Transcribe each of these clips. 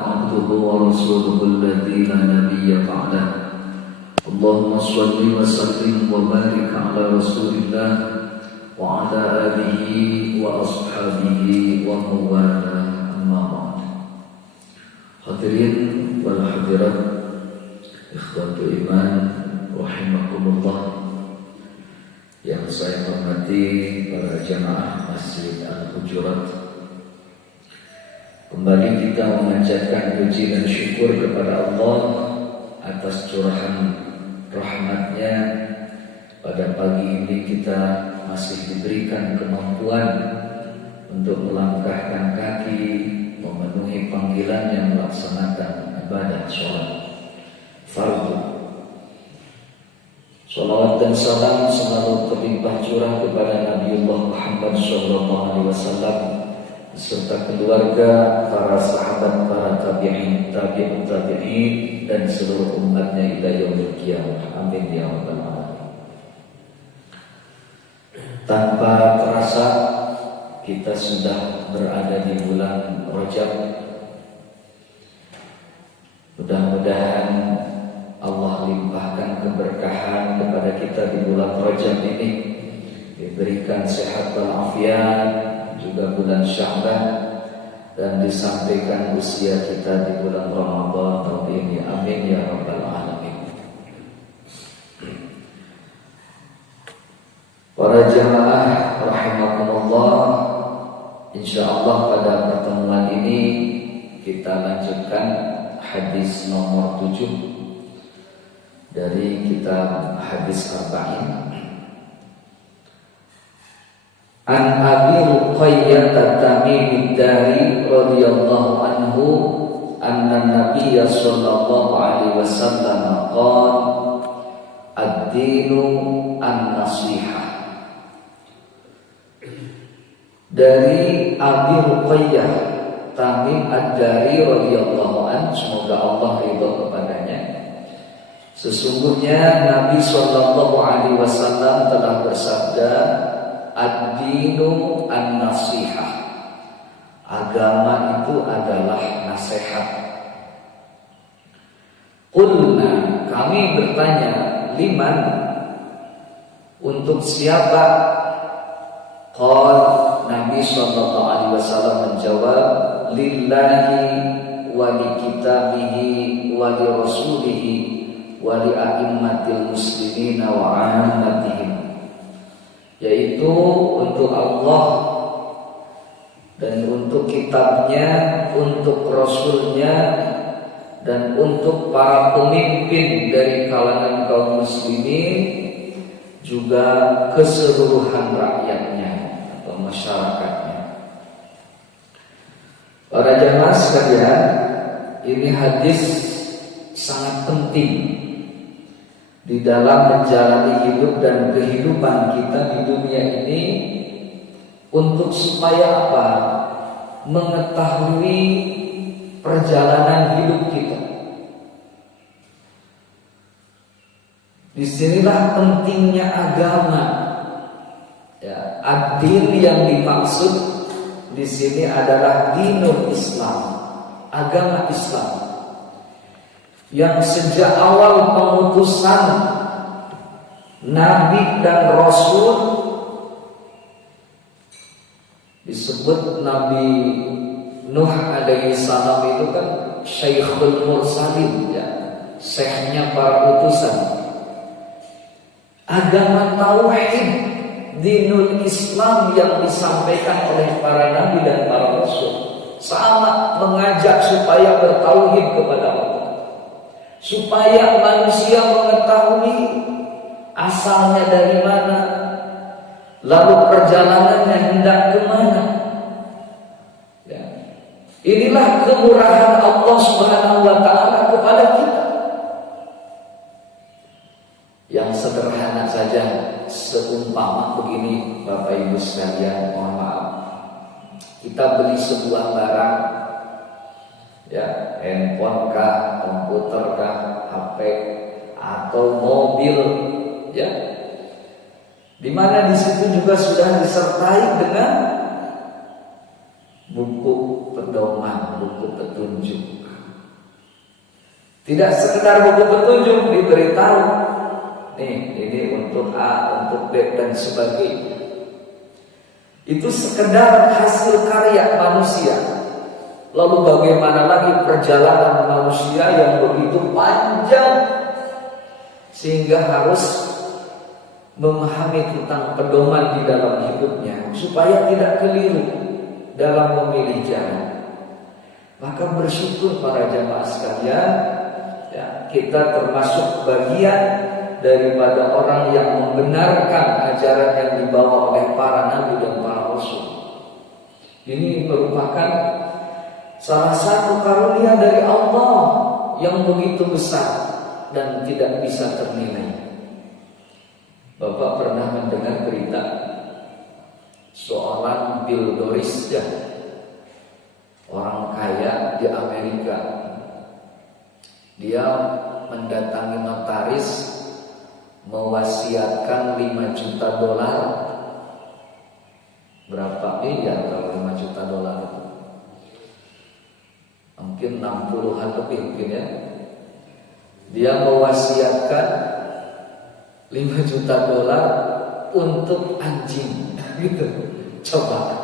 عبده ورسوله الذي لا نبي بعده اللهم صل وسلم وبارك على رسول الله وعلى آله وأصحابه ومن والاه أما بعد. Hadirin wal hadirat ikhwatul iman rahimakumullah yang saya hormati para jamaah Masjid Al-Hujurat. Kembali kita memanjatkan puji dan syukur kepada Allah atas curahan rahmatnya. Pada pagi ini kita masih diberikan kemampuan untuk melangkahkan kaki, memenuhi panggilan yang melaksanakan ibadah sholat fardu. Salawat dan salam selalu terlimpah curah kepada Nabiullah Muhammad SAW beserta keluarga, para sahabat, para tabi'in, tabi'ut tabi'in, dan seluruh umatnya ila yaumil qiyamah. Amin ya rabbal alamin. Tanpa terasa kita sudah berada di bulan Rajab. Mudah-mudahan Allah limpahkan keberkahan kepada kita di bulan Rajab ini, diberikan sehat walafiat, juga bulan Sya'ban, dan disampaikan usia kita di bulan Ramadan tahun ini. Amin ya rabbal alamin. Para jamaah rahimakumullah, insyaallah pada pertemuan ini kita lanjutkan hadis nomor 7 dari kitab Hadis Arba'in. An Abi Ruqayyah At-Tamimi Ad-Dari radhiyallahu anhu anna Nabiy sallallahu alaihi wasallam qala ad-dinu an-nasihah. Dari Abi Ruqayyah Tamim Ad-Dari radhiyallahu anhu, semoga Allah ridha kepadanya, sesungguhnya Nabi sallallahu alaihi wasallam telah bersabda, ad-dinu an-nasihah. Agama itu adalah nasihat. Qulna, kami bertanya, liman, untuk siapa? Qal, Nabi sallallahu alaihi wasallam menjawab, lillahi wa li kitabihi wa li rasulihi wa li a'immatil muslimina wa 'ammatihim. Yaitu untuk Allah dan untuk kitabnya, untuk rasulnya, dan untuk para pemimpin dari kalangan kaum muslimin, juga keseluruhan rakyatnya atau masyarakatnya. Para jamaah sekalian, ini hadis sangat penting di dalam menjalani hidup dan kehidupan kita di dunia ini, untuk supaya apa? Mengetahui perjalanan hidup kita. Disinilah pentingnya agama. Ya, ad-din yang dimaksud di sini adalah dinul Islam, agama Islam, yang sejak awal pengutusan Nabi dan Rasul disebut Nabi Nuh alaihi salam itu kan Syekhul Mursalin, ya, syekhnya para utusan. Agama tauhid, dinul Islam yang disampaikan oleh para nabi dan para rasul sama mengajak supaya bertauhid kepada Allah, supaya manusia mengetahui asalnya dari mana, lalu perjalanannya hendak kemana. Ya. Inilah kemurahan Allah Subhanahu wa ta'ala kepada kita. Yang sederhana saja, seumpama begini Bapak Ibu sekalian, mohon maaf, kita beli sebuah barang, ya, handphone kah, komputer kah, HP atau mobil, ya, dimana di situ juga sudah disertai dengan buku pedoman, buku petunjuk. Tidak sekedar buku petunjuk diberitahu, nih ini untuk A, untuk B dan sebagainya. Itu sekedar hasil karya manusia. Lalu bagaimana lagi perjalanan manusia yang begitu panjang sehingga harus memahami tentang pedoman di dalam hidupnya supaya tidak keliru dalam memilih jalan. Maka bersyukur para jamaah sekalian, ya, kita termasuk bagian daripada orang yang membenarkan ajaran yang dibawa oleh para nabi dan para rasul. Ini merupakan salah satu karunia dari Allah yang begitu besar dan tidak bisa ternilai. Bapak pernah mendengar berita seorang Bill Doris, ya, orang kaya di Amerika. Dia mendatangi notaris mewasiatkan 5 juta dolar. Berapa miliar kalau 5 juta dolar? Mungkin 60-an lebih mungkin ya. Dia mewasiatkan 5 juta dolar untuk anjing gitu. Coba.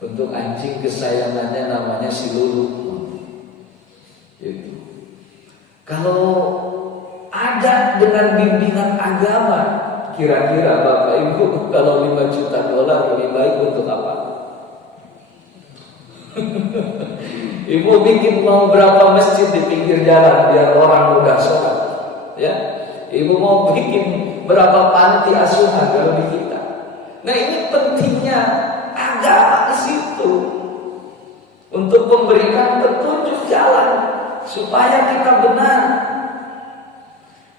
Untuk anjing kesayangannya namanya si Lulu. Gitu. Kalau ada dengan bimbingan agama, kira-kira Bapak Ibu kalau 5 juta dolar lebih baik untuk apa? Ibu bikin mau berapa masjid di pinggir jalan biar orang mudah sholat, ya? Ibu mau bikin berapa panti asuhan kalau di kita. Nah, ini pentingnya agama di situ untuk memberikan petunjuk jalan supaya kita benar.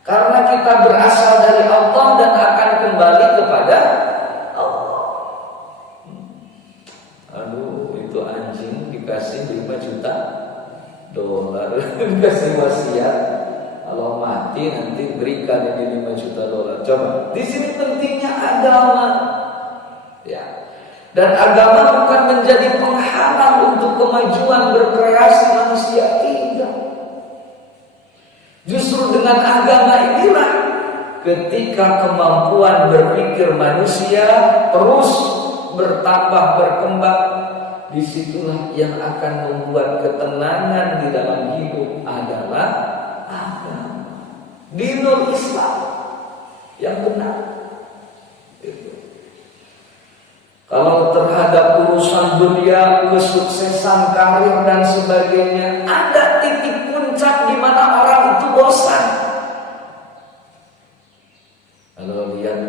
Karena kita berasal dari Allah dan akan kembali kepada Allah. Aduh, itu anjing dikasih 5 juta dolar, dikasih wasiat. Kalau mati nanti berikan ini 5 juta dolar. Coba, di sini pentingnya agama. Ya. Dan agama bukan menjadi penghalang untuk kemajuan berkreasi manusia, tidak. Justru dengan agama inilah ketika kemampuan berpikir manusia terus bertambah, berkembang, disitulah yang akan membuat ketenangan di dalam hidup adalah agama, dinul Islam yang benar. Itu. Kalau terhadap urusan dunia, kesuksesan, karir dan sebagainya, ada titik puncak di mana orang itu bosan. Kalau lihat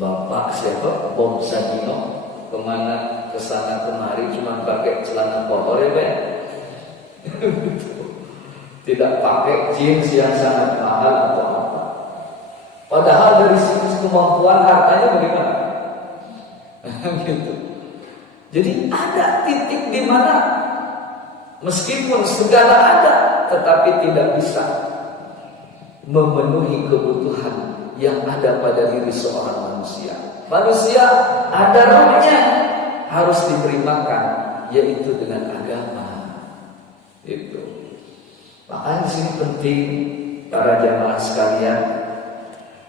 Bapak siapa, Bob Sadino, kemana kesana kemari cuma pakai celana kolor ya, Pak? Tidak pakai jeans yang sangat mahal atau apa. Padahal dari sisi kemampuan hartanya bagaimana? Gitu. Jadi ada titik di mana meskipun segala ada, tetapi tidak bisa memenuhi kebutuhan yang ada pada diri seorang manusia. Manusia ada rohnya, harus diberi makan, yaitu dengan agama. Itu. Makanya di sini penting para jamaah sekalian,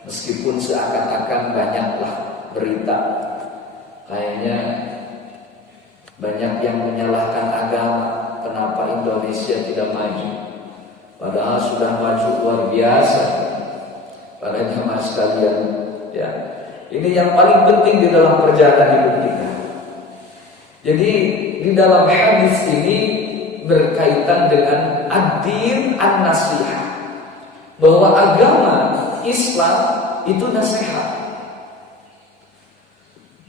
meskipun seakan-akan banyaklah berita, kayaknya banyak yang menyalahkan agama, kenapa Indonesia tidak maju, padahal sudah maju luar biasa. Para jamaah sekalian, ya, ini yang paling penting di dalam perjalanan hidup kita. Jadi di dalam hadis ini berkaitan dengan ad-din an-nasihah, bahwa agama Islam itu nasihat.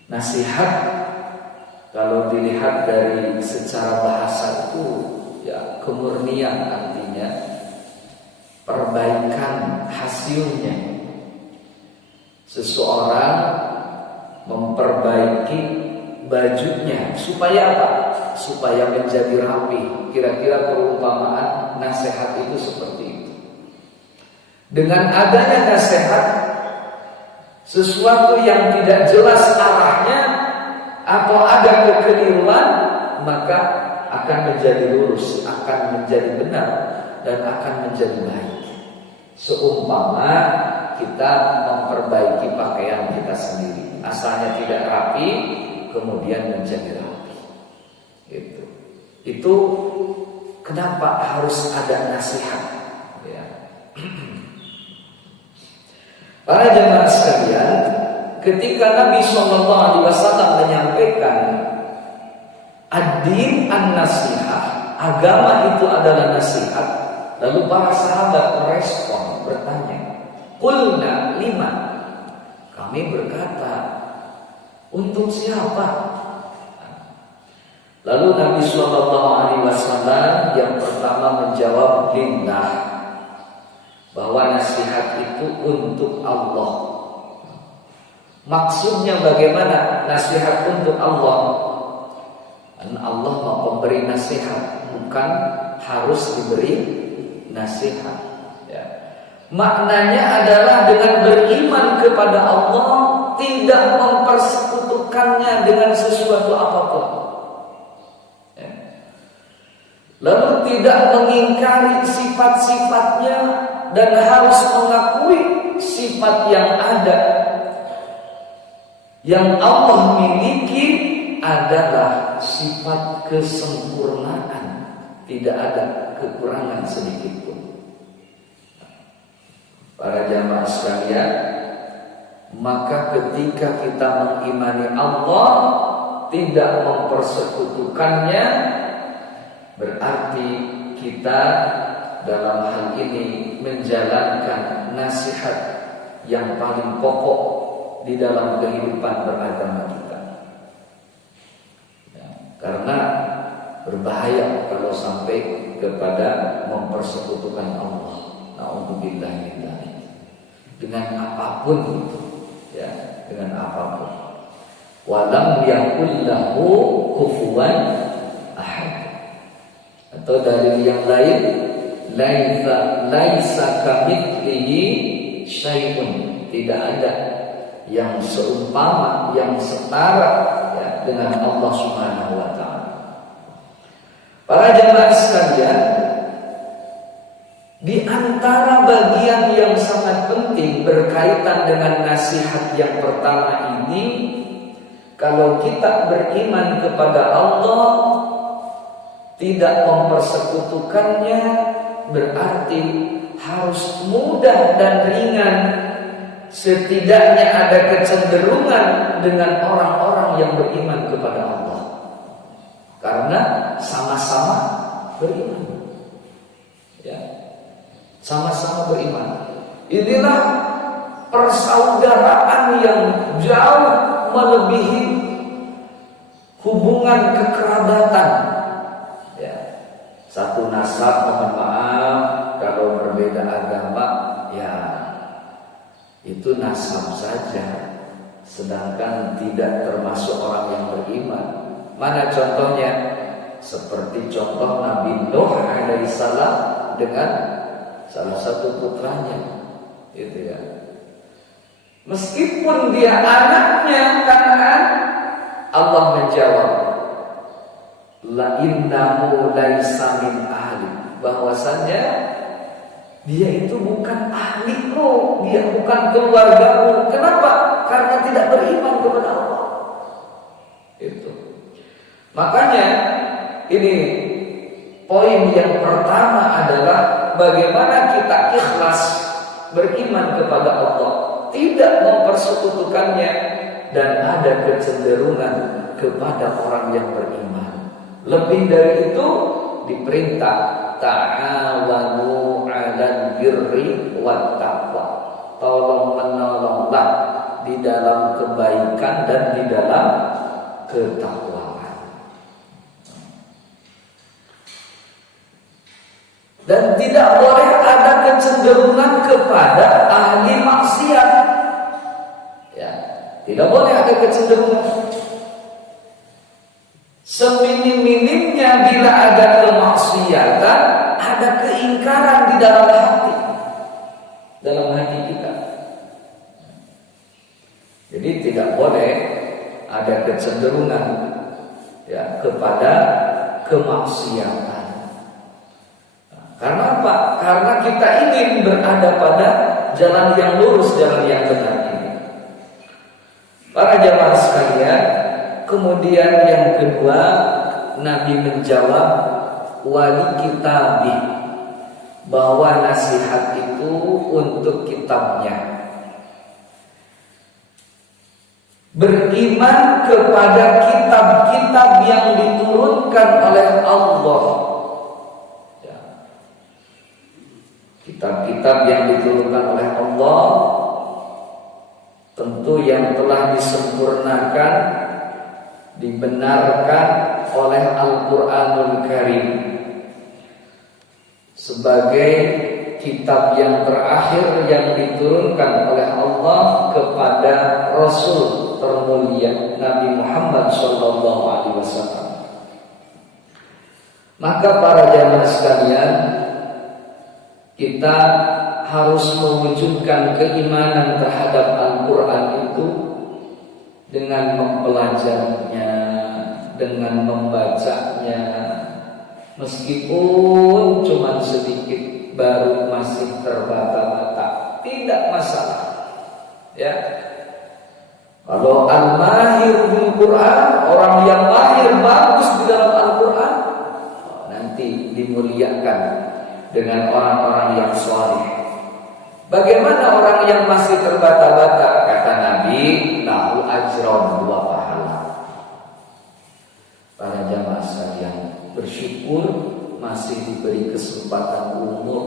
Nasihat kalau dilihat dari secara bahasa itu ya kemurnian, artinya perbaikan hasilnya. Seseorang memperbaiki bajunya supaya apa? Supaya menjadi rapi. Kira-kira perumpamaan nasihat itu seperti itu. Dengan adanya nasihat, sesuatu yang tidak jelas arahnya atau ada kekeliruan, maka akan menjadi lurus, akan menjadi benar. dan akan menjadi baik. Seumpama kita memperbaiki pakaian kita sendiri, asalnya tidak rapi, kemudian menjadi rapi. Itu kenapa harus ada nasihat? Ya. Para jemaah sekalian, ketika Nabi SAW menyampaikan ad-din an-nasihah, agama itu adalah nasihat, lalu para sahabat merespon, bertanya, qulna liman? Kami berkata, untuk siapa? Lalu Nabi SAW yang pertama menjawab, lillah, bahwa nasihat itu untuk Allah. Maksudnya bagaimana nasihat untuk Allah? Dan Allah mau memberi nasihat, bukan harus diberi nasihat. Ya. Maknanya adalah dengan beriman kepada Allah, tidak mempersekutukannya dengan sesuatu apapun. Ya. Lalu tidak mengingkari sifat-sifatnya dan harus mengakui sifat yang ada. Yang Allah miliki adalah sifat kesempurnaan, tidak ada kekurangan sedikit pun. Para jamaah sekalian, maka ketika kita mengimani Allah, tidak mempersekutukannya, berarti kita dalam hal ini menjalankan nasihat yang paling pokok di dalam kehidupan beragama kita. Ya, karena berbahaya kalau sampai kepada mempersekutukan Allah. Na'udzubillah min dzalik. Dengan apapun itu, ya, dengan apapun. Walam yakul lahu kufuwan ahad. Atau dari yang lain, laisa kamitslihi syai'un, tidak ada yang seumpama, yang setara, ya, dengan Allah Subhanahu wa taala. Para jemaah sekalian, di antara bagian yang sangat penting berkaitan dengan nasihat yang pertama ini, kalau kita beriman kepada Allah, tidak mempersekutukannya, berarti harus mudah dan ringan. Setidaknya ada kecenderungan dengan orang-orang yang beriman kepada Allah, karena sama-sama beriman. Ya, sama-sama beriman. Inilah persaudaraan yang jauh melebihi hubungan kekerabatan. Ya, satu nasab, mohon maaf kalau berbeda agama, ya itu nasab saja, sedangkan tidak termasuk orang yang beriman. Mana contohnya? Seperti contoh Nabi Nuh alaihissalam dengan salah satu putranya, gitu ya. Meskipun dia anaknya Kan'an, Allah menjawab, la innahu laisa min ahli, bahwasanya dia itu bukan ahlimu, dia bukan keluargamu. Kenapa? Karena tidak beriman kepada Allah. Itu. Makanya ini poin yang pertama adalah bagaimana kita ikhlas beriman kepada Allah, tidak mempersekutukannya, dan ada kecenderungan kepada orang yang beriman. Lebih dari itu, diperintah ta'awanu 'alal birri wat taqwa. Tolong menolonglah di dalam kebaikan dan di dalam ketakwaan. Dan tidak boleh ada kecenderungan kepada ahli maksiat. Ya, tidak boleh ada kecenderungan. Seminim-minimnya bila ada kemaksiatan, ada keingkaran di dalam hati kita. Jadi tidak boleh ada kecenderungan, ya, kepada kemaksiatan. Karena apa? kita ingin berada pada jalan yang lurus, jalan yang benar ini. Para jamaah sekalian, kemudian yang kedua, Nabi menjawab wali kitabi, bahwa nasihat itu untuk kitabnya. Beriman kepada kitab-kitab yang diturunkan oleh Allah. Ya. Kitab-kitab yang diturunkan oleh Allah, tentu yang telah disempurnakan, dibenarkan oleh Al-Quranul Karim sebagai kitab yang terakhir yang diturunkan oleh Allah kepada Rasul termulia Nabi Muhammad SAW. Maka para jamaah sekalian, kita harus mewujudkan keimanan terhadap Al-Quran itu dengan mempelajarinya, dengan membacanya, meskipun cuma sedikit, baru masih terbata-bata, tidak masalah. Ya, kalau al-mahir bil Quran, orang yang mahir bagus di dalam Al-Quran, nanti dimuliakan dengan orang-orang yang saleh. Bagaimana orang yang masih terbata-bata? Kata Nabi, lahu ajron, 2 pahala. Para jamaah sekalian, bersyukur masih diberi kesempatan umur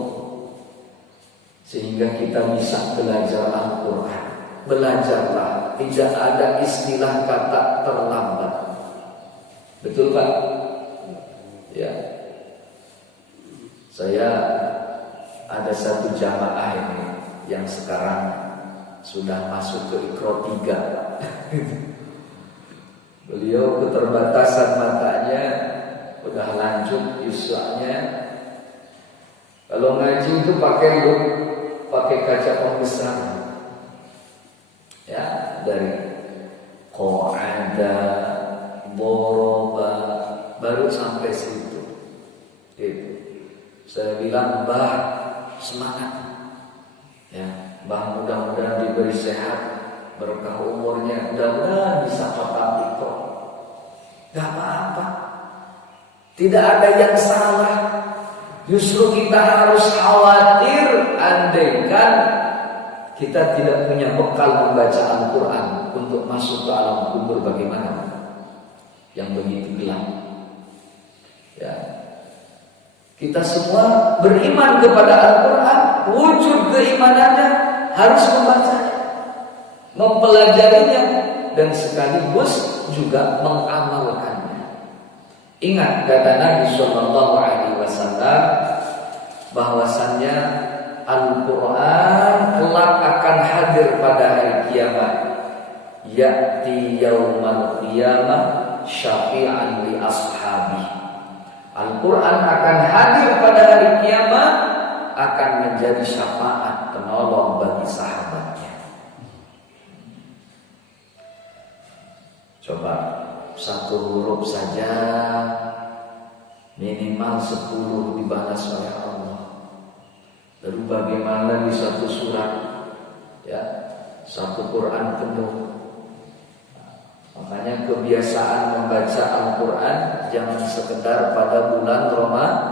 sehingga kita bisa belajar Al-Quran. Belajarlah, tidak ada istilah kata terlambat. Betul Pak? Ya. Saya ada satu jamaah ini yang sekarang sudah masuk ke Iqra 3. Beliau keterbatasan matanya, udah lanjut yuswanya. Kalau ngaji itu pakai kaca pembesar. Ya, dari qa'ada, boroba, baru sampai situ. Gitu. Saya bilang, Mbah, semangat. Ya, Mbah mudah-mudahan diberi sehat, berkah umurnya, mudah-mudahan bisa khatam Iqra. Gak apa-apa. Tidak ada yang salah. Justru kita harus khawatir andaikan kita tidak punya bekal membaca Al-Quran untuk masuk ke alam kubur, bagaimana? Yang begitu gelap. Ya. Kita semua beriman kepada Al-Quran, wujud keimanannya harus membacanya, mempelajarinya, dan sekaligus juga mengamalkannya. Ingat kata Nabi SAW bahwasannya Al-Quran kelak akan hadir pada hari kiamat. Ya'ti yaumal qiyamah syafi'an li ashabi. Al-Quran akan hadir pada hari kiamat, akan menjadi syafaat penolong bagi sahabatnya. Coba satu huruf saja minimal 10 dibalas oleh Allah. Lalu bagaimana di satu surat, ya, satu Quran penuh. Makanya kebiasaan membaca Al-Quran jangan sekedar pada bulan Ramadan.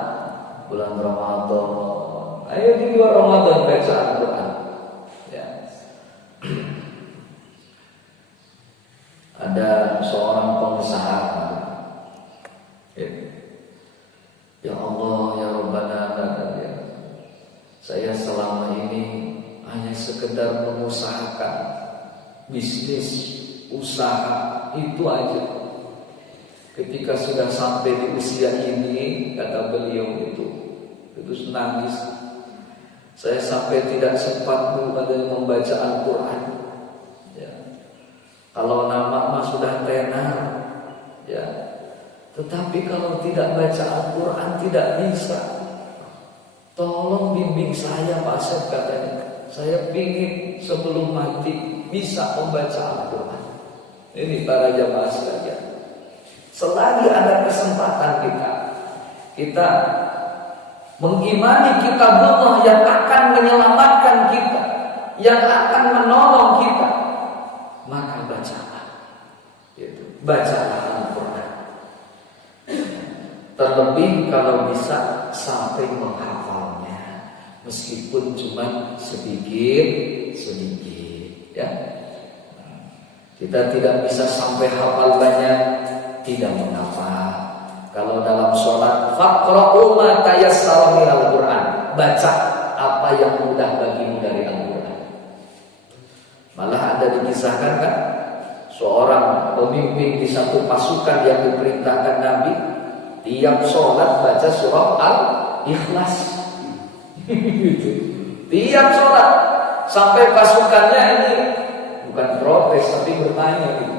Ayo di luar Ramadan baca Al-Quran. Ya. Ada seorang pengusaha. Ya Allah, ya Rabbana, ya. Saya selama ini hanya sekedar mengusahakan bisnis, usaha, itu aja. Ketika sudah sampai di usia ini, kata beliau itu nangis. Saya sampai tidak sempat membaca Al-Quran. Ya. Kalau nama mah sudah tenar, ya. Tetapi kalau tidak baca Al-Quran tidak bisa. Tolong bimbing saya Pak Asep, katanya. Saya ingin sebelum mati bisa membaca Al-Quran. Ini para jamaah sekalian. Selagi ada kesempatan kita mengimani kitabullah yang akan menyelamatkan kita, yang akan menolong kita, maka bacalah. Bacalah Al-Quran. Terlebih kalau bisa sampai menghafalnya, meskipun cuma sedikit, ya. Kita tidak bisa sampai hafal banyak, tidak mengapa. Kalau dalam sholat, faqra'u ma tayassara minal Qur'an, baca apa yang mudah bagimu dari Al-Quran. Malah ada dikisahkan kan, seorang pemimpin di satu pasukan yang diperintahkan Nabi, tiap sholat baca surah Al-Ikhlas. Tiap sholat, sampai pasukannya ini bukan protes tapi bertanya gitu,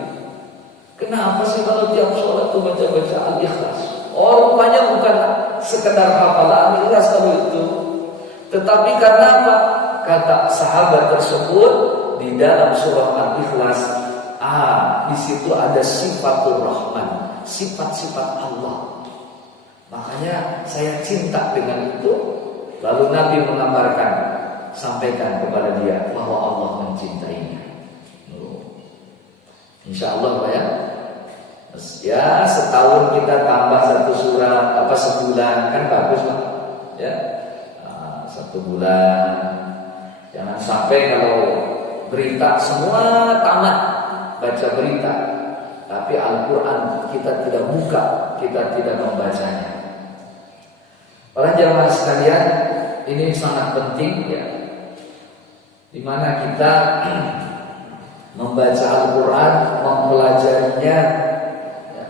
kenapa sih kalau tiap sholat tuh baca-baca Al-Ikhlas? Oh, rupanya bukan sekedar hafalan Al-Ikhlas kalau itu, tetapi karena apa? Kata sahabat tersebut, di dalam surah Al-Ikhlas, di situ ada sifatul Rahman, sifat-sifat Allah. Makanya saya cinta dengan itu. Lalu Nabi mengabarkan, sampaikan kepada dia bahwa Allah mencintainya. Insya Allah Pak ya. Ya, setahun kita tambah satu surat, sebulan kan bagus Pak. Ya, 1 bulan. Jangan sampai kalau berita semua tamat baca berita, tapi Al-Quran kita tidak buka, kita tidak membacanya. Para jamaah sekalian, ini sangat penting ya, dimana kita membaca Al-Quran, mempelajarinya ya,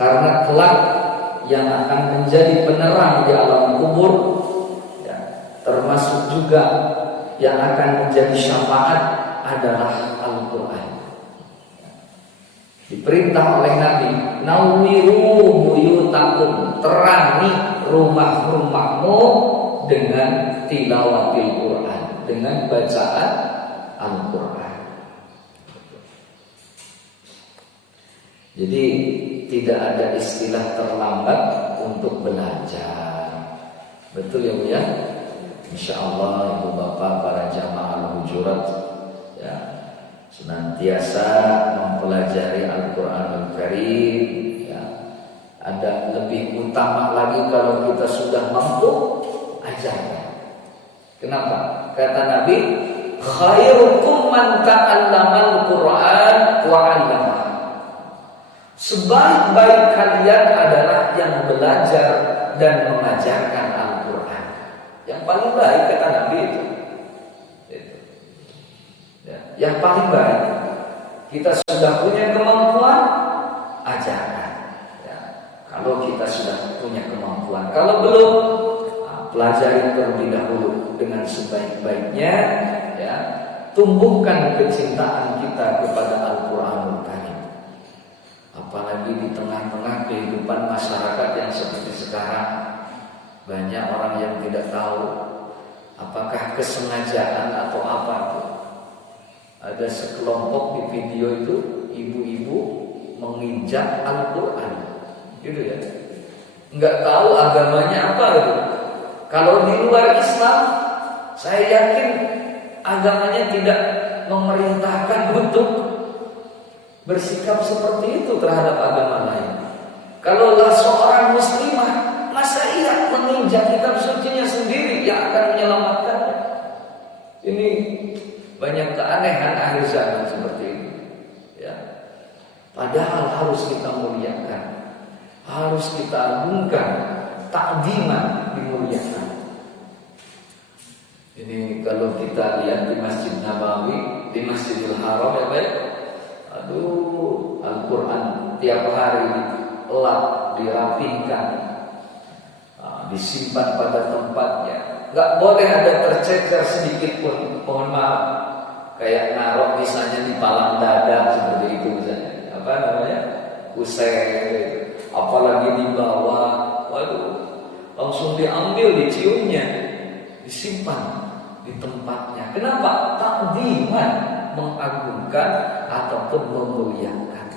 karena kelak yang akan menjadi penerang di alam kubur ya, termasuk juga yang akan menjadi syafaat adalah Al-Quran. Diperintah oleh Nabi, nawwiru buyutakum, terangi rumah-rumahmu dengan tilawatil Quran, dengan bacaan Al-Quran. Jadi tidak ada istilah terlambat untuk belajar. Betul ya Bu ya? Insya Allah Ibu Bapak para jamaah Al-Hujurat ya, senantiasa mempelajari Al-Quranul Karim ya. Ada lebih utama lagi kalau kita sudah mampu ajarkan. Kenapa? Kata Nabi, khairukum man ta'allamal Qur'an wa 'allama. Sebaik-baik kalian adalah yang belajar dan mengajarkan Al-Quran. Yang paling baik kata Nabi itu. Ya, yang paling baik, kita sudah punya kemampuan, ajarkan. Ya, kalau kita sudah punya kemampuan, kalau belum, pelajari terlebih dahulu dengan sebaik-baiknya. Ya, tumbuhkan kecintaan kita kepada Al-Quranul Karim. Apalagi di tengah-tengah kehidupan masyarakat yang seperti sekarang, banyak orang yang tidak tahu apakah kesengajaan atau apa itu. Ada sekelompok di video itu, ibu-ibu menginjak Al-Quran, gitu ya. Nggak tahu agamanya apa itu. Kalau di luar Islam, saya yakin agamanya tidak memerintahkan untuk bersikap seperti itu terhadap agama lain. Kalaulah seorang muslimah, masa ia menginjak kitab sucinya sendiri yang akan menyelamatkannya? Ini banyak keanehan akhir zaman seperti ini. Ya. Padahal harus kita muliakan, harus kita agungkan, takdiman dimuliakan. Ini kalau kita lihat di Masjid Nabawi, di Masjidil Haram ya baik. Aduh, Al-Quran tiap hari lap, dirapihkan, disimpan pada tempatnya. Gak boleh ada tercecer sedikit pun. Mohon maaf, kayak naruh misalnya di palang dada seperti itu misalnya. Apa namanya? Usai, apalagi di bawah. Waduh, langsung diambil, diciumnya, disimpan di tempatnya. Kenapa? Takdiman, mengagungkan ataupun memuliakan.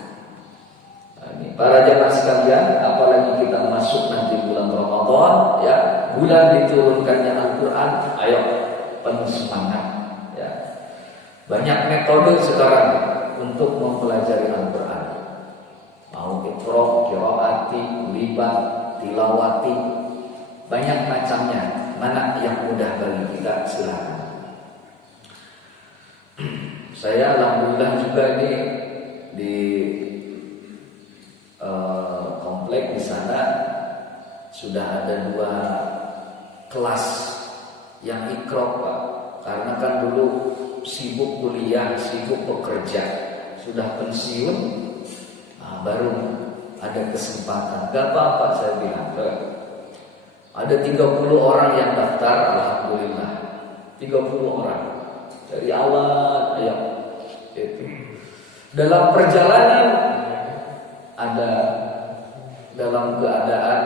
ini para jamaah sekalian, apalagi kita masuk nanti bulan Ramadan, ya, bulan diturunkannya Al-Quran, ayo penuh semangat, ya. Banyak metode sekarang untuk mempelajari Al-Quran. Mau iqra, qiraati, libat, tilawati, banyak macamnya. Mana yang mudah bagi kita, silakan. Saya alhamdulillah juga ini di komplek di sana sudah ada 2 kelas yang iqra, Pak. Karena kan dulu sibuk kuliah, sibuk bekerja, sudah pensiun, baru ada kesempatan. Gak apa-apa, saya bilang. Ada 30 orang yang daftar, alhamdulillah. 30 orang dari awal ayat itu. Dalam perjalanan ada dalam keadaan,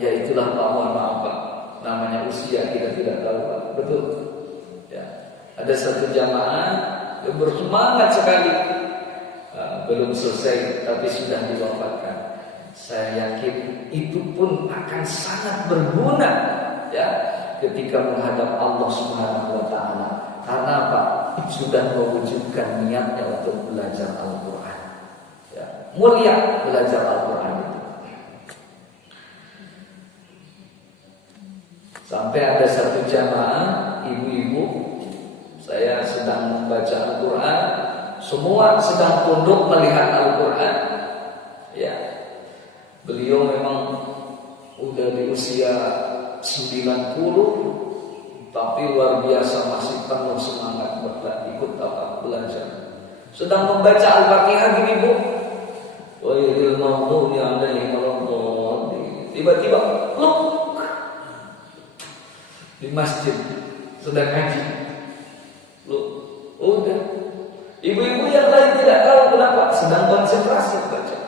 ya itulah Pak, mohon maaf Pak, namanya usia kita tidak tahu Pak, betul. Ya, ada satu jamaah yang bersemangat sekali, belum selesai tapi sudah diwafatkan. Saya yakin itu pun akan sangat berguna, ya, ketika menghadap Allah Subhanahu wa taala. Karena apa? Sudah mewujudkan niatnya untuk belajar Al-Quran, ya. Mulia belajar Al-Quran itu. Sampai ada satu jamaah ibu-ibu, saya sedang membaca Al-Quran, semua sedang tunduk melihat Al-Quran, ya. Beliau memang udah di usia 90, tapi luar biasa masih penuh semangat buat ikut belajar. Sedang membaca Al-Fatihah gini Bu, wailul maghdubi alaihim waladdallin. Tiba-tiba look di masjid sedang ngaji. Look, udah. Ibu-ibu yang lain tidak tahu kenapa, sedang konsentrasi baca.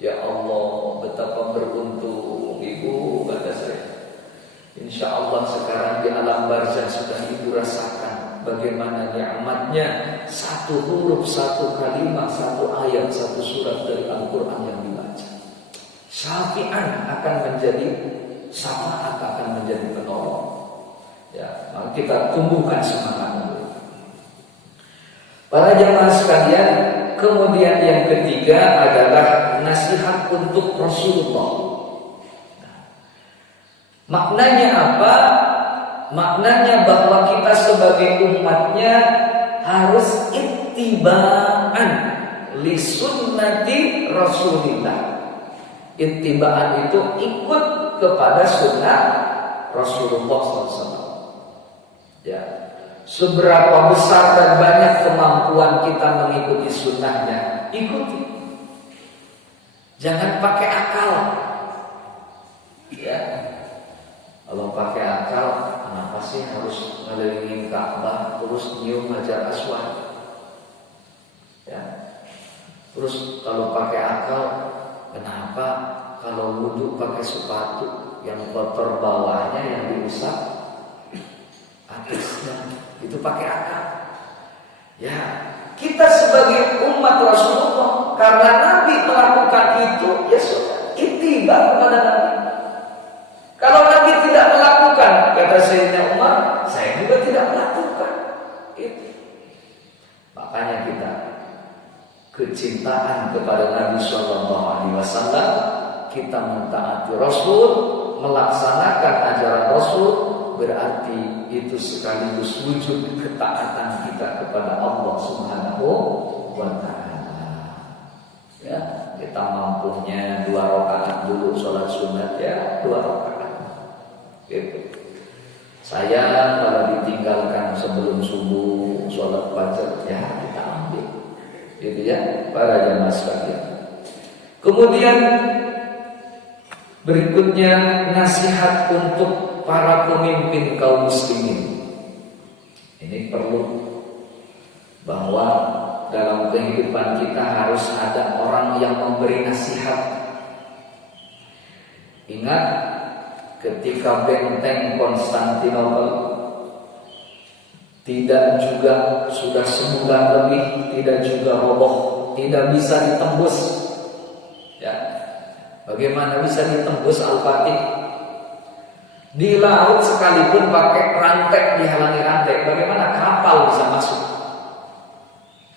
Ya Allah, betapa beruntung Ibu, kata saya. Insya Allah sekarang di alam barzah sudah Ibu rasakan bagaimana nikmatnya satu huruf, satu kalimat, satu ayat, satu surat dari Al-Quran yang dibaca. Syafi'an akan menjadi, syafaat akan menjadi penolong. Ya, maka kita tumbuhkan semangat dulu. Para jamaah sekalian, kemudian yang ketiga adalah nasihat untuk Rasulullah. Maknanya apa? Maknanya bahwa kita sebagai umatnya harus ittiba'an li sunnati Rasulillah. Ittiba'an itu ikut kepada sunnah Rasulullah SAW. Ya, seberapa besar dan banyak kemampuan kita mengikuti sunnahnya, ikuti. Jangan pakai akal. Ya. Kalau pakai akal, kenapa sih harus ngelilingin Ka'bah terus nyium Hajar Aswad? Ya. Terus kalau pakai akal, kenapa kalau wudhu pakai sepatu yang kotor bawahnya yang diusap atasnya? Itu pakai akal. Ya, kita sebagai umat Rasulullah, karena Nabi melakukan itu, ya sudah, ittiba kepada Nabi. Kalau Nabi tidak melakukan, kata Sayyidina Umar, saya juga tidak melakukan. Itu. Makanya kita kecintaan kepada Nabi SAW, kita mentaati Rasul, melaksanakan ajaran Rasul, berarti itu sekaligus wujud ketaatan kita kepada Allah Subhanahu wa Ta'ala. Ya, kita mampunya 2 rakaat dulu sholat sunat, ya 2 rakaat. Gitu. Saya kalau ditinggalkan sebelum subuh sholat fajar, ya kita ambil, gitu ya, para jamaah sekalian. Kemudian berikutnya nasihat untuk para pemimpin kaum muslimin. Ini perlu bahwa dalam kehidupan kita harus ada orang yang memberi nasihat. Ingat, ketika benteng Konstantinopel tidak juga sudah sebulan lebih, tidak juga roboh, tidak bisa ditembus. Bagaimana bisa ditembus Al-Fatih? Di laut sekalipun pakai rantai, dihalangi rantai, bagaimana kapal bisa masuk?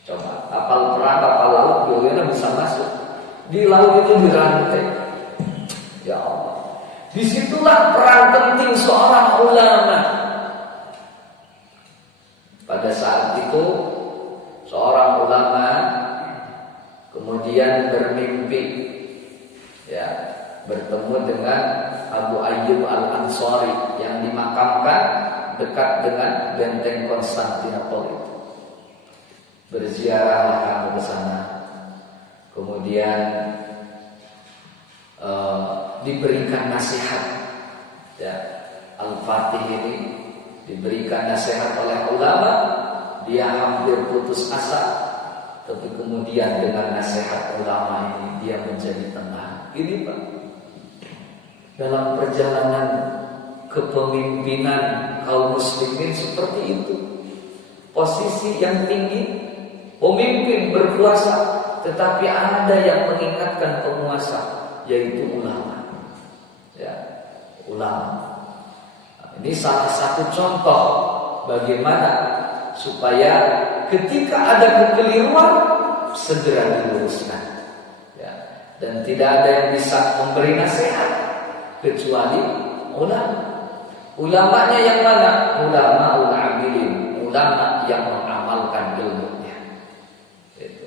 Coba, kapal perang, kapal laut, bagaimana bisa masuk? Di laut itu dirantai. Ya Allah. Disitulah peran penting seorang ulama. Pada saat itu seorang ulama kemudian bermimpi, ya, bertemu dengan Abu Ayyub Al-Ansari yang dimakamkan dekat dengan benteng Konstantinopel itu. Berziarahlah kamu ke sana. Kemudian diberikan nasihat, ya, Al-Fatih ini diberikan nasihat oleh ulama. Dia hampir putus asa, tapi kemudian dengan nasihat ulama ini dia menjadi tenang. Ini Pak, dalam perjalanan kepemimpinan kaum muslimin seperti itu. Posisi yang tinggi, pemimpin berkuasa, tetapi ada yang mengingatkan penguasa, yaitu ulama. Ya, ulama. Nah, ini salah satu contoh bagaimana supaya ketika ada kekeliruan segera diluruskan. Ya, dan tidak ada yang bisa memberi nasihat kecuali ulama. Ulamanya yang mana? Ulama ul-amilin, ulama yang mengamalkan ilmunya. Itu.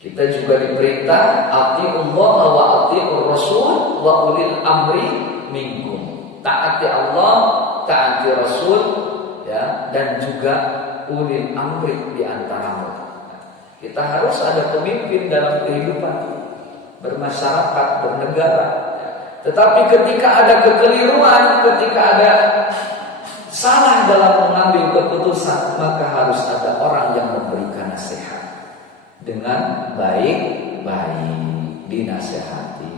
Kita juga diperintah atiullah wa atiur rasul wa ulil amri minkum. Taati Allah, taati Rasul, ya, dan juga ulil amri di antaramu. Kita harus ada pemimpin dalam kehidupan bermasyarakat, bernegara. Tetapi ketika ada kekeliruan, ketika ada salah dalam mengambil keputusan, maka harus ada orang yang memberikan nasihat dengan baik-baik, dinasihati.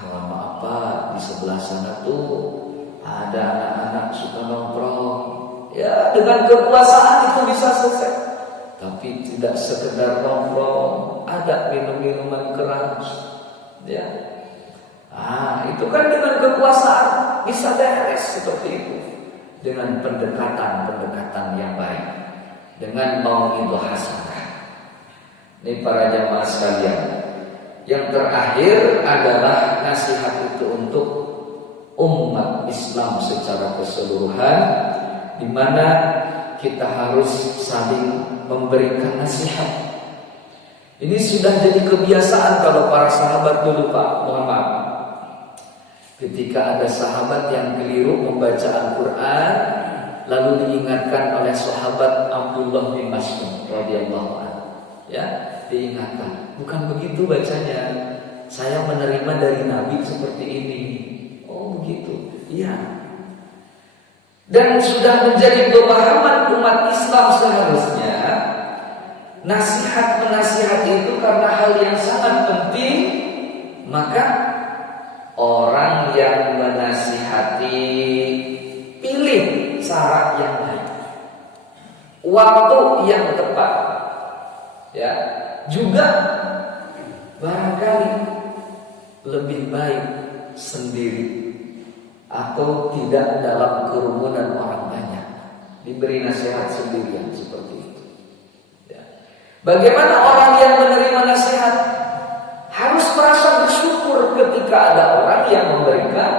Mohon maaf Pak, di sebelah sana tuh ada anak-anak suka nongkrong. Ya, dengan kekuasaan itu bisa selesai. Tapi tidak sekedar nongkrong, ada minum-minuman keras. Ya. Itu kan dengan kekuasaan bisa beres seperti itu. Dengan pendekatan yang baik, dengan mau'idhah hasanah. Ini para jamaah sekalian, yang terakhir adalah nasihat itu untuk umat Islam secara keseluruhan, di mana kita harus saling memberikan nasihat. Ini sudah jadi kebiasaan kalau para sahabat dulu Pak, mohon maaf. Ketika ada sahabat yang keliru membaca Al-Quran, lalu diingatkan oleh sahabat Abdullah bin Mas'ud radhiyallahu anhu, ya, diingatkan, bukan begitu bacanya. Saya menerima dari Nabi seperti ini. Oh begitu, iya. Dan sudah menjadi pemahaman umat Islam seharusnya nasihat menasihati itu karena hal yang sangat penting. Maka orang yang menasihati pilih cara yang baik, waktu yang tepat, ya. Juga barangkali lebih baik sendiri atau tidak dalam kerumunan orang banyak, diberi nasihat sendirian seperti itu, ya. Bagaimana orang yang menerima nasihat? Harus merasa bersyukur ketika ada orang yang memberikan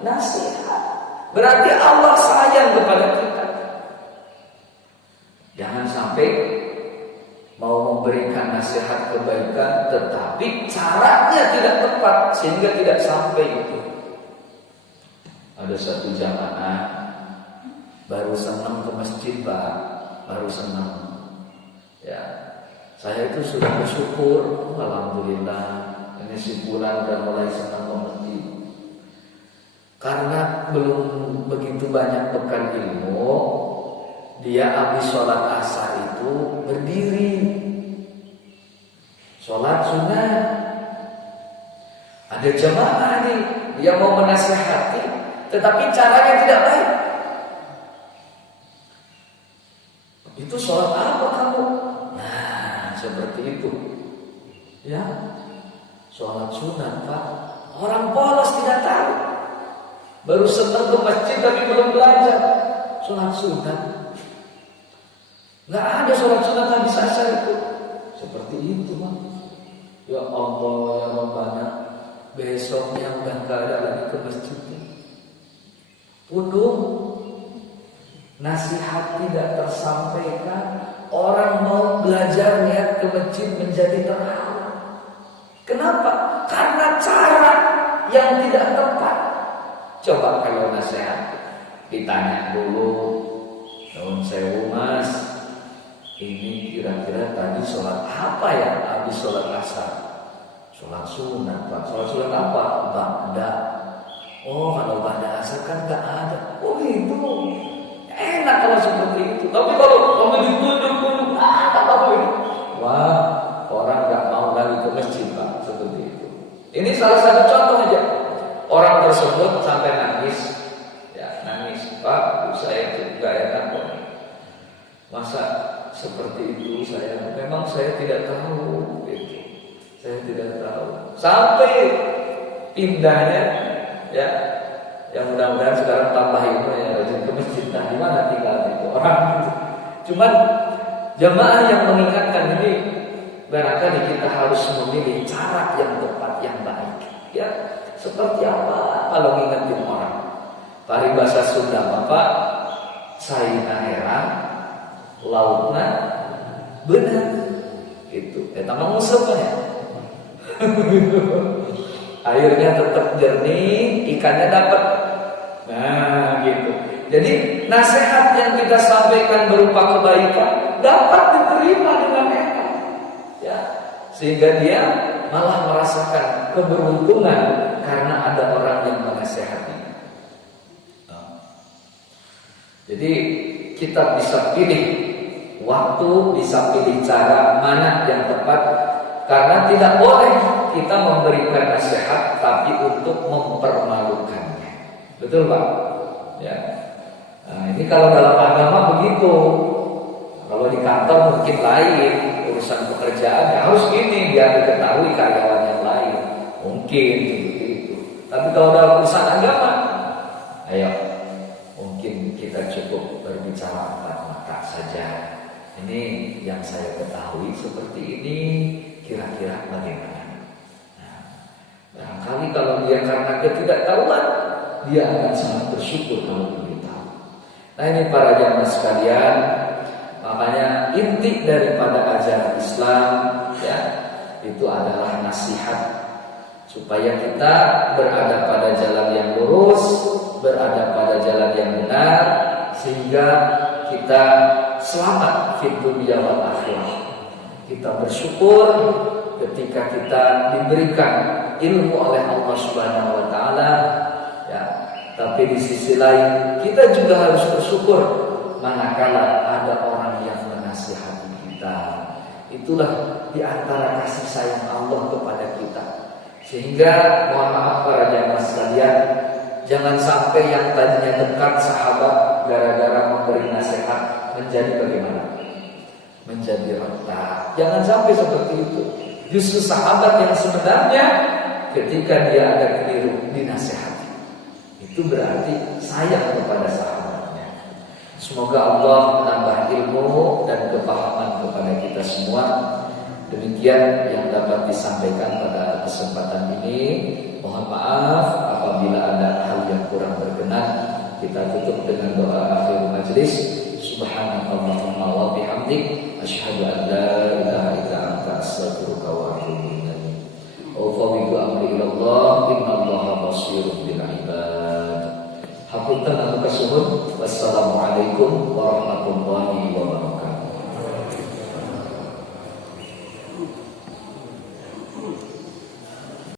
nasihat. Berarti Allah sayang kepada kita. Jangan sampai mau memberikan nasihat kebaikan tetapi caranya tidak tepat sehingga tidak sampai itu. Ada satu jamaah baru senang ke masjid Pak, baru senang. Ya, saya itu sudah bersyukur, alhamdulillah. Ini si fulan udah mulai senang ke masjid. Karena belum begitu banyak bekal ilmu, dia habis sholat asar itu berdiri, sholat sunat. Ada jamaah nih, dia mau menasihati, tetapi caranya tidak baik. Itu sholat apa kamu? Nah, seperti itu, ya. Sholat sunat Pak. Orang polos tidak tahu. Baru senang ke masjid tapi belum belajar. Sholat sunat. Gak ada sholat sunat habis asar itu. Seperti itu Pak. Ya Allah ya Rabbana, besoknya udah gak ada lagi ke masjidnya. Penuh. Nasihat tidak tersampaikan. Orang mau belajar niat ke masjid menjadi terhalang. Kenapa? Karena cara yang tidak tepat. Coba kalau nasihat ditanya dulu, "Nuhun sewu Mas, ini kira-kira tadi sholat apa ya habis sholat asar?" "Sholat sunat Pak." "Sholat sunat apa?" "Ba'da." "Oh kalau ba'da asar kan gak ada." "Oh itu enak kalau seperti itu." Tapi kalau kamu ditunjuk-tunjuk, apa ini? Wah, orang gak mau lagi ke masjid Pak. Seperti itu. Ini salah satu contoh aja. Orang tersebut sampai nangis. Ya, nangis. "Pak, saya itu gak enak kok. Masa seperti itu saya? Memang saya tidak tahu." Gitu. Saya tidak tahu. Sampai pindahnya, ya. Yang mudah-mudahan sekarang tambah ilmu ya, rajin ke masjid. Nah, di mana tinggal itu orang itu. Cuman jamaah yang mengingatkan ini, barangkali kita harus memilih cara yang tepat, yang baik. Ya, seperti apa kalau ngingetin orang? Paribasa Sunda Bapak, saina heran, lautna benar. Itu. Tambah musuhnya. Airnya tetap jernih, ikannya dapat. Nah, gitu. Jadi nasihat yang kita sampaikan berupa kebaikan dapat diterima dengan enak, ya, sehingga dia malah merasakan keberuntungan karena ada orang yang menasihati. Jadi kita bisa pilih waktu, bisa pilih cara mana yang tepat, karena tidak boleh kita memberikan nasihat tapi untuk mempermalukannya. Betul Pak? Ya. Nah, ini kalau dalam agama begitu. Kalau di kantor mungkin lain, urusan pekerjaan ya harus gini biar diketahui karyawan yang lain. Mungkin seperti itu. Tapi kalau dalam urusan agama, ayo, mungkin kita cukup berbicara empat mata saja. Ini yang saya ketahui seperti ini, kira-kira bagaimana? Nah, barangkali kalau dia karena ketidaktahuan, dia akan sangat bersyukur kalau diberitahu. Nah, ini para jamaah sekalian, makanya inti daripada ajaran Islam, ya, itu adalah nasihat supaya kita berada pada jalan yang lurus, berada pada jalan yang benar, sehingga kita selamat di dunia wal akhirah. Kita bersyukur ketika kita diberikan ilmu oleh Allah Subhanahu wa taala, ya. Tapi di sisi lain kita juga harus bersyukur manakala ada orang yang menasihati kita. Itulah di antara kasih sayang Allah kepada kita. Sehingga mohon maaf para jamaah sekalian, jangan sampai yang tadinya dekat sahabat gara-gara memberi nasihat menjadi bagaimana? Menjadi retak. Jangan sampai seperti itu. Justru sahabat yang sebenarnya ketika dia ada keliru dinasihati, itu berarti sayang kepada sahabatnya. Semoga Allah menambah ilmu dan kepahaman kepada kita semua. Demikian yang dapat disampaikan pada kesempatan ini. Mohon maaf apabila ada hal yang kurang berkenan. Kita tutup dengan doa akhir majlis. Subhanakallahumma wa bihamdik, asyhadu an la ilaha illa anta, astaghfiruka wa atubu ilaik. Wa fawwidu amri ila Allah, innallaha basirun bil ibad. Hapunten anu kasuhun. Wassalamualaikum warahmatullahi wabarakatuh.